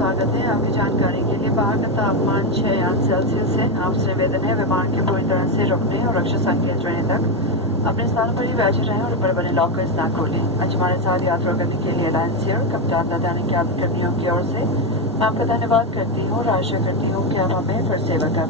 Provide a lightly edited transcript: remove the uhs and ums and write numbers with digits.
स्वागत है। आपकी जानकारी के लिए बाहर का तापमान 6 सेल्सियस है। आपसे निवेदन है विमान के पूरी तरह से रुकने और रक्षा संकेत रहने तक अपने स्थान पर ही बैठे रहें और ऊपर बने लॉकर्स ना खोलें। आज हमारे साथ यात्रा करने के लिए एलायंस एयर कप्तान दादानी कैबिन कर्मियों की ओर से मैं आपका धन्यवाद करती हूँ और आशा करती हूँ कि आप हमें फिर सेवा कर